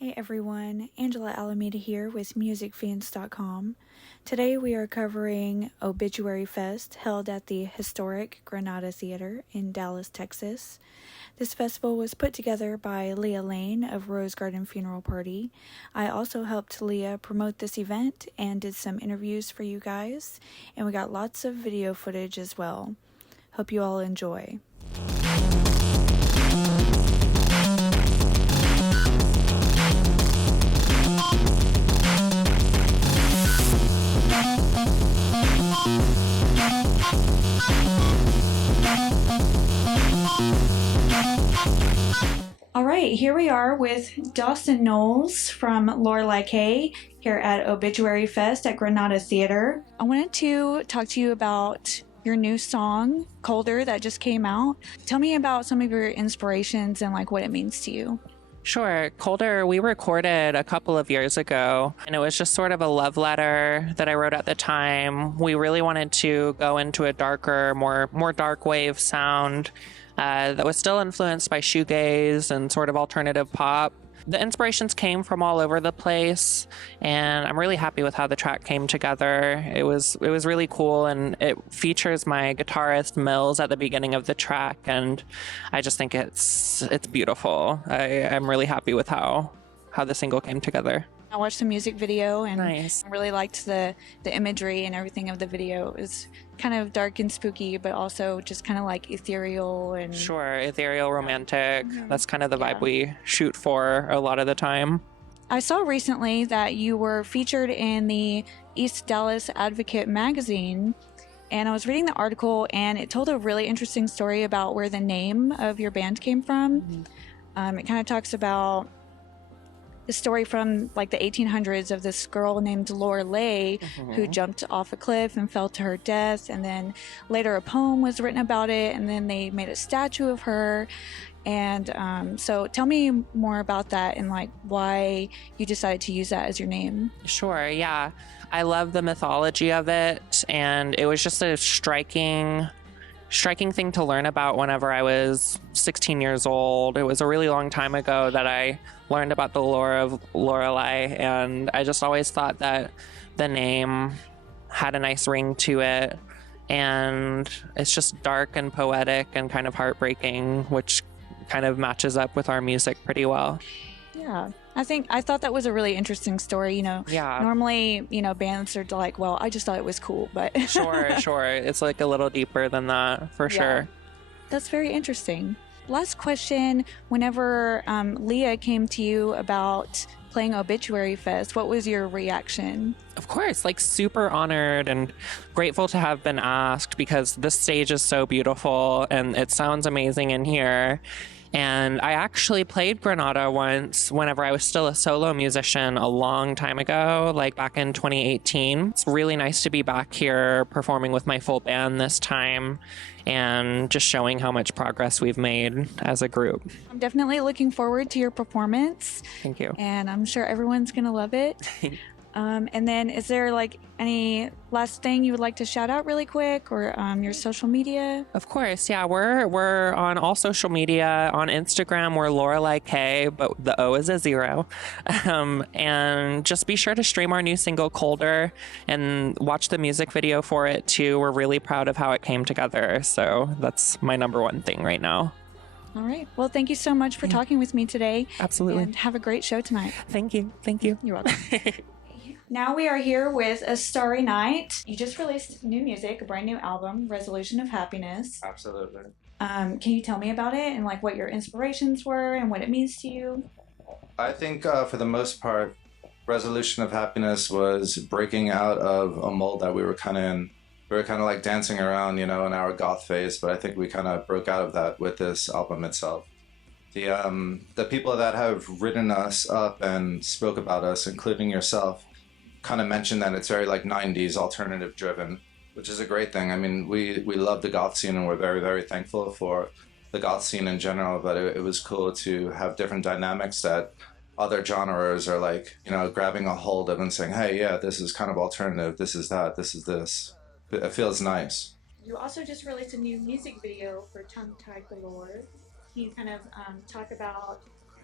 Hey everyone, Angela Alameda here with musicfiends.com. Today we are covering Obituary Fest held at the historic Granada Theater in Dallas, Texas. This festival was put together by Leah Lane of Rosegarden Funeral Party. I also helped Leah promote this event and did some interviews for you guys, and we got lots of video footage as well. Hope you all enjoy. All right, here we are with Dawson Knowles from Lorelei K here at Obituary Fest at Granada Theater. I wanted to talk to you about your new song, Colder, that just came out. Tell me about some of your inspirations and like what it means to you. Sure. Colder, we recorded a couple of years ago, and it was just sort of a love letter that I wrote at the time. We really wanted to go into a darker, more dark wave sound that was still influenced by shoegaze and sort of alternative pop. The inspirations came from all over the place, and I'm really happy with how the track came together. It was really cool, and it features my guitarist Mills at the beginning of the track, and I just think it's beautiful. I'm really happy with how the single came together. I watched the music video and Nice. I really liked the imagery and everything of the video. It was kind of dark and spooky, but also just kind of like ethereal and Sure, ethereal, romantic. Mhm. That's kind of the Yeah. vibe we shoot for a lot of the time. I saw recently that you were featured in the East Dallas Advocate magazine, and I was reading the article, and it told a really interesting story about where the name of your band came from. It kind of talks about the story from like the 1800s of this girl named Lorelei who jumped off a cliff and fell to her death, and then later a poem was written about it, and then they made a statue of her. And so tell me more about that and like why you decided to use that as your name. Sure, yeah. I love the mythology of it, and it was just a striking thing to learn about whenever I was 16 years old. It was a really long time ago that I learned about the lore of Lorelei, and I just always thought that the name had a nice ring to it, and it's just dark and poetic and kind of heartbreaking, which kind of matches up with our music pretty well. Yeah, I thought that was a really interesting story. Yeah. Normally, bands are like, well, I just thought it was cool, but Sure. It's like a little deeper than that, for sure. That's very interesting. Last question. Whenever Leah came to you about playing Obituary Fest, what was your reaction? Of course, like super honored and grateful to have been asked, because this stage is so beautiful and it sounds amazing in here. And I actually played Granada once whenever I was still a solo musician a long time ago, like back in 2018. It's really nice to be back here performing with my full band this time and just showing how much progress we've made as a group. I'm definitely looking forward to your performance, Thank you. and I'm sure everyone's going to love it. And then is there like any last thing you would like to shout out really quick, or your social media? Of course, yeah. We're on all social media. On Instagram, we're Lorelei K, but the O is a 0. And just be sure to stream our new single, Colder, and watch the music video for it too. We're really proud of how it came together. So that's my number one thing right now. All right. Well, thank you so much for talking with me today. Absolutely. And have a great show tonight. Thank you. You're welcome. Now we are here with A Starry Night. You just released new music, a brand new album, Resolution of Happiness. Absolutely. Can you tell me about it and like what your inspirations were and what it means to you? I think for the most part, Resolution of Happiness was breaking out of a mold that we were kind of in. We were kind of like dancing around, in our goth phase, but I think we kind of broke out of that with this album itself. The people that have written us up and spoke about us, including yourself, kind of mentioned that it's very like 90s alternative driven, which is a great thing. I mean, we love the goth scene, and we're very, very thankful for the goth scene in general, but it was cool to have different dynamics that other genres are like, grabbing a hold of and saying, hey, yeah, this is kind of alternative, this is that, this is this. It feels nice. You also just released a new music video for Tongue Tied Galore. Can you kind of talk about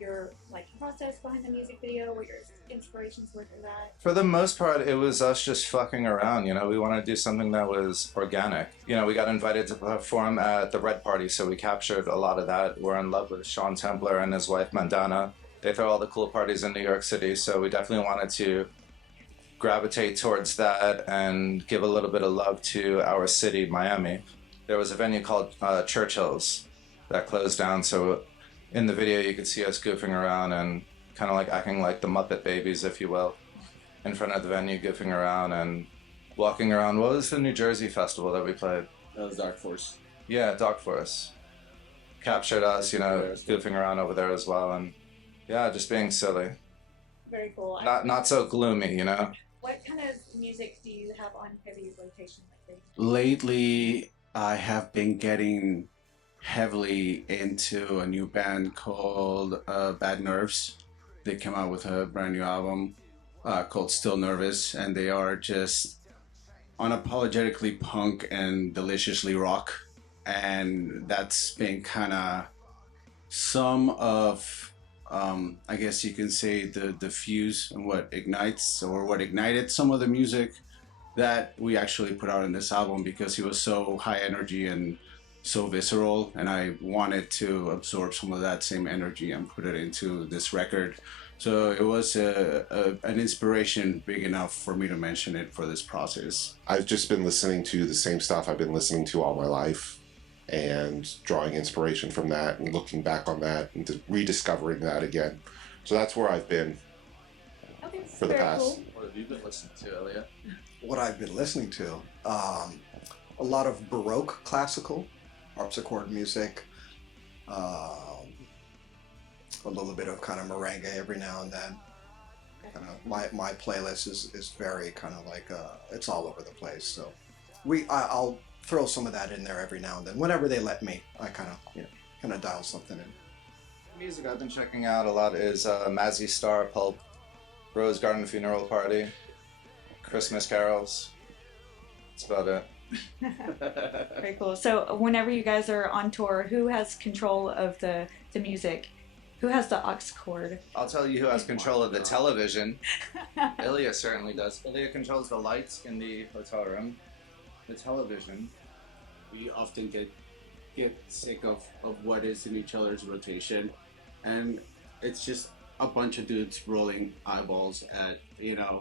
your like process behind the music video, what your inspirations were for that? For the most part, it was us just fucking around. You know, we wanted to do something that was organic. You know, we got invited to perform at the Red Party, so we captured a lot of that. We're in love with Sean Templer and his wife Mandana. They throw all the cool parties in New York City, so we definitely wanted to gravitate towards that and give a little bit of love to our city, Miami. There was a venue called Churchill's that closed down, so in the video you could see us goofing around and kind of like acting like the Muppet Babies, if you will, in front of the venue, goofing around and walking around. What was the New Jersey festival that we played? That was Dark Force. Yeah, Dark Force. Captured us, you know, goofing around over there as well, and yeah, just being silly. Very cool. Not so gloomy, you know? What kind of music do you have on heavy rotation lately? Lately, I have been getting heavily into a new band called Bad Nerves. They came out with a brand new album called Still Nervous, and they are just unapologetically punk and deliciously rock. And that's been kind of some of, I guess you can say, the fuse and what ignites or what ignited some of the music that we actually put out in this album, because it was so high energy and so visceral, and I wanted to absorb some of that same energy and put it into this record. So it was an inspiration big enough for me to mention it for this process. I've just been listening to the same stuff I've been listening to all my life and drawing inspiration from that and looking back on that and rediscovering that again. So that's where I've been for the past. Cool. What have you been listening to, Elliot? What I've been listening to, a lot of Baroque classical, harpsichord music, a little bit of kind of merengue every now and then. Kind of my playlist is very kind of like it's all over the place. So I'll throw some of that in there every now and then. Whenever they let me, I kind of dial something in. Music I've been checking out a lot is Mazzy Star, Pulp, Rosegarden Funeral Party, Christmas carols. That's about it. Very cool. So whenever you guys are on tour, who has control of the music? Who has the aux cord? I'll tell you who has control of the television. Ilya certainly does. Ilya controls the lights in the hotel room. The television. We often get sick of what is in each other's rotation, and it's just a bunch of dudes rolling eyeballs at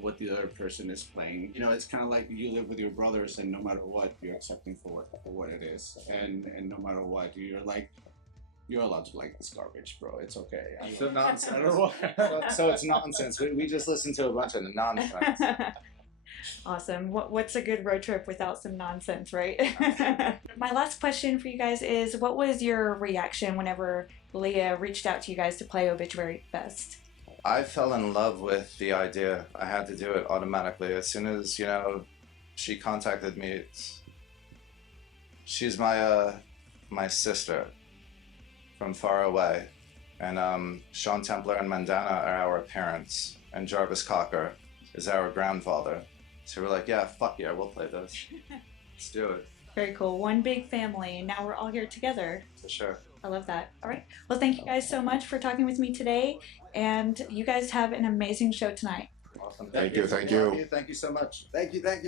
what the other person is playing. It's kind of like you live with your brothers, and no matter what, you're accepting for what it is, and no matter what, you're allowed to like this garbage, bro. It's okay. So nonsense. So it's nonsense. We just listen to a bunch of nonsense. Awesome. What's a good road trip without some nonsense, right? My last question for you guys is, what was your reaction whenever Leah reached out to you guys to play Obituary Fest? I fell in love with the idea. I had to do it automatically. As soon as, she contacted me, she's my sister from far away. And Sean Templer and Mandana are our parents. And Jarvis Cocker is our grandfather. So we're like, yeah, fuck yeah, we'll play this. Let's do it. Very cool. One big family. Now we're all here together. For sure. I love that. All right. Well, thank you guys so much for talking with me today. And you guys have an amazing show tonight. Awesome. Thank you. Thank you so much. Thank you. I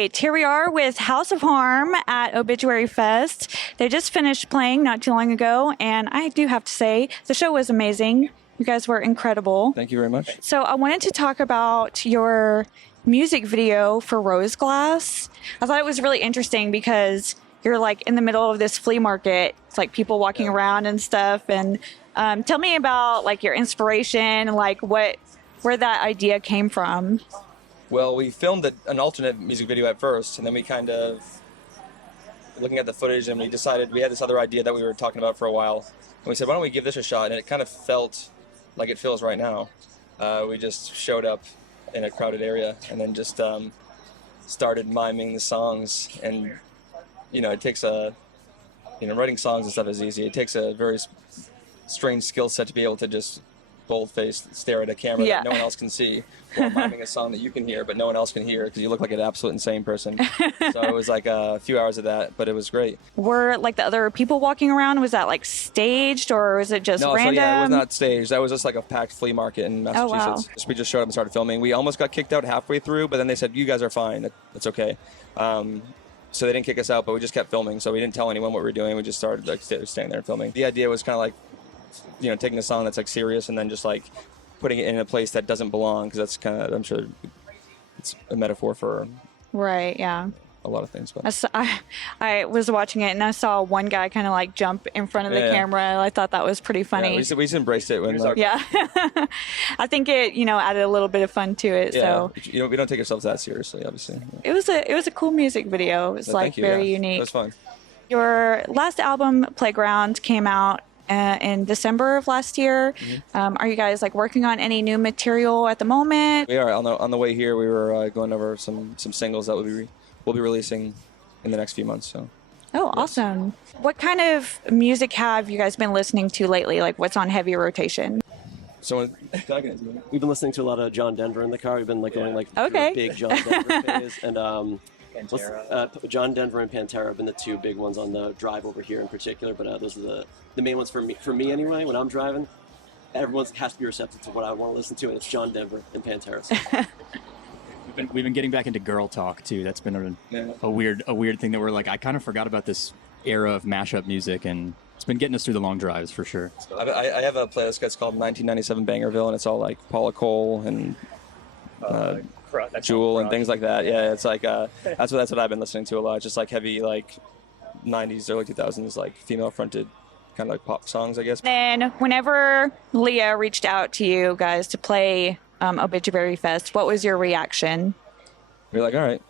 right, here we are with House of Harm at Obituary Fest. They just finished playing not too long ago, and I do have to say the show was amazing. You guys were incredible. Thank you very much. So I wanted to talk about your music video for Rose Glass. I thought it was really interesting because you're like in the middle of this flea market. It's like people walking around and stuff. And tell me about like your inspiration and like where that idea came from. Well, we filmed an alternate music video at first, and then we kind of looking at the footage, and we decided we had this other idea that we were talking about for a while. And we said, why don't we give this a shot? And it kind of felt like it feels right now. We just showed up in a crowded area and then just started miming the songs. And, you know, it takes writing songs and stuff is easy. It takes a very strange skill set to be able to just bold-faced stare at a camera Yeah. that no one else can see, while miming a song that you can hear but no one else can hear because you look like an absolute insane person. So it was like a few hours of that, but it was great. Were like the other people walking around? Was that like staged or was it just No, random? so yeah, it was not staged. That was just like a packed flea market in Oh, wow. Massachusetts. We just showed up and started filming. We almost got kicked out halfway through, but then they said, "You guys are fine. That's okay." So they didn't kick us out, but we just kept filming. So we didn't tell anyone what we were doing. We just started like standing there and filming. The idea was kind of like, taking a song that's like serious and then just like putting it in a place that doesn't belong, because that's kind of, I'm sure it's a metaphor for Right, yeah. a lot of things. But I was watching it and I saw one guy kind of like jump in front of the Yeah. camera. I thought that was pretty funny. yeah, we just embraced it when like, Yeah. I think it, added a little bit of fun to it. yeah, So we don't take ourselves that seriously, obviously. Yeah. it was a cool music video. It was But like thank you, very yeah. unique. It was fun. Your last album, Playground, came out in December of last year. Mm-hmm. Are you guys like working on any new material at the moment? We are on the way here. We were going over some singles that we'll be releasing in the next few months. So Oh, awesome. What kind of music have you guys been listening to lately? Like what's on heavy rotation? someone We've been listening to a lot of John Denver in the car. We've been like going like through Okay. a big John Denver phase, and John Denver and Pantera have been the two big ones on the drive over here in particular. But those are the main ones for me anyway. When I'm driving, everyone has to be receptive to what I want to listen to, and it's John Denver and Pantera. So. We've been getting back into girl talk too. That's been a weird thing that we're like, I kind of forgot about this era of mashup music, and it's been getting us through the long drives for sure. I have a playlist that's called 1997 Bangerville, and it's all like Paula Cole and Jewel and things like that. Yeah, it's like that's what I've been listening to a lot. Just like heavy like 90s, early 2000s like female fronted kind of like pop songs, I guess. Then whenever Leah reached out to you guys to play Obituary Fest, what was your reaction? We were like, all right.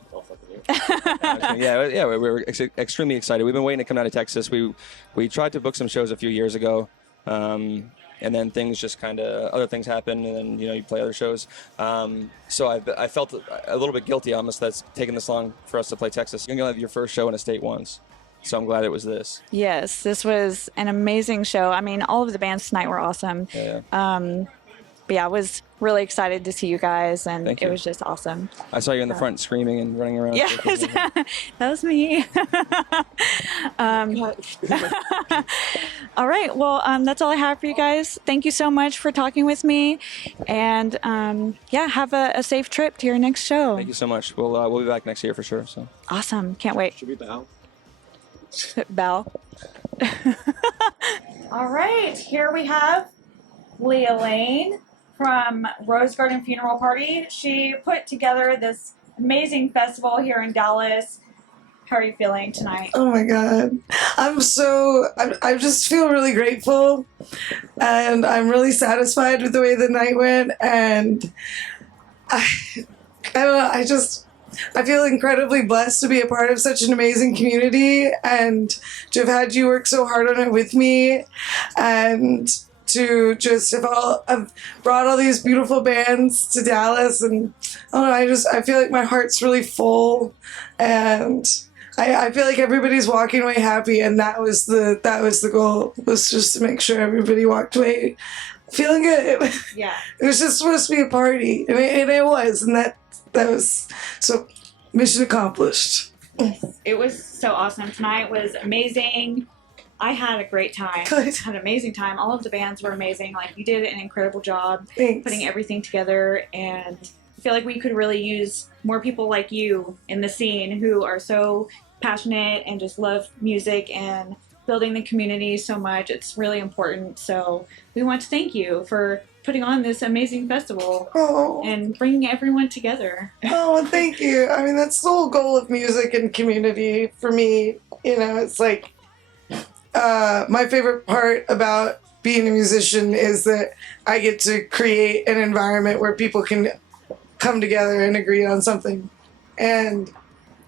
yeah, we were extremely excited. We've been waiting to come down to Texas. We tried to book some shows a few years ago, and then things just other things happened, and then you play other shows. So I felt a little bit guilty almost that's taken this long for us to play Texas. You only have your first show in a state once, so I'm glad it was this. Yes, this was an amazing show. I mean, all of the bands tonight were awesome. Yeah. But yeah, I was really excited to see you guys, and Thank it you. was just awesome. I saw you in the front screaming and running around. Yes, that was me. All right, well, that's all I have for you guys. Thank you so much for talking with me, and have a safe trip to your next show. Thank you so much. We'll be back next year for sure. So Awesome, can't wait. Should we bow? Bow. All right, here we have Leah Lane from Rosegarden Funeral Party. She put together this amazing festival here in Dallas. How are you feeling tonight? Oh my God. I just feel really grateful, and I'm really satisfied with the way the night went, and I don't know, I feel incredibly blessed to be a part of such an amazing community and to have had you work so hard on it with me, and to just have brought all these beautiful bands to Dallas, and I feel like my heart's really full, and I feel like everybody's walking away happy, and that was the goal, was just to make sure everybody walked away feeling good. Yeah. It was just supposed to be a party, and it was, and that was so mission accomplished. It was so awesome. Tonight was amazing. I had a great time. Good. Had an amazing time. All of the bands were amazing. Like, you did an incredible job Thanks. putting everything together, and I feel like we could really use more people like you in the scene who are so passionate and just love music and building the community so much. It's really important. So we want to thank you for putting on this amazing festival and bringing everyone together. Oh, thank you. I mean, that's the whole goal of music and community for me. It's like my favorite part about being a musician is that I get to create an environment where people can come together and agree on something, and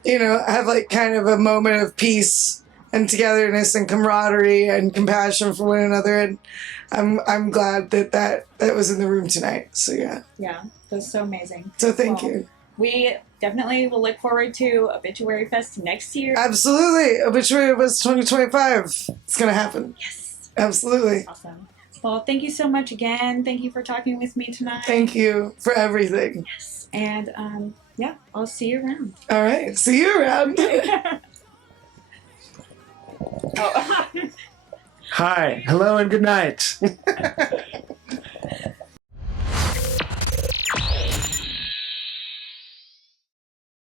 have like kind of a moment of peace and togetherness and camaraderie and compassion for one another. And I'm glad that was in the room tonight. So yeah. Yeah, that's so amazing. So thank you. We definitely will look forward to Obituary Fest next year. Absolutely. Obituary Fest 2025. It's going to happen. Yes. Absolutely. Awesome. Well, thank you so much again. Thank you for talking with me tonight. Thank you for everything. Yes. And yeah, I'll see you around. All right. See you around. Oh. Hi, hello, and good night.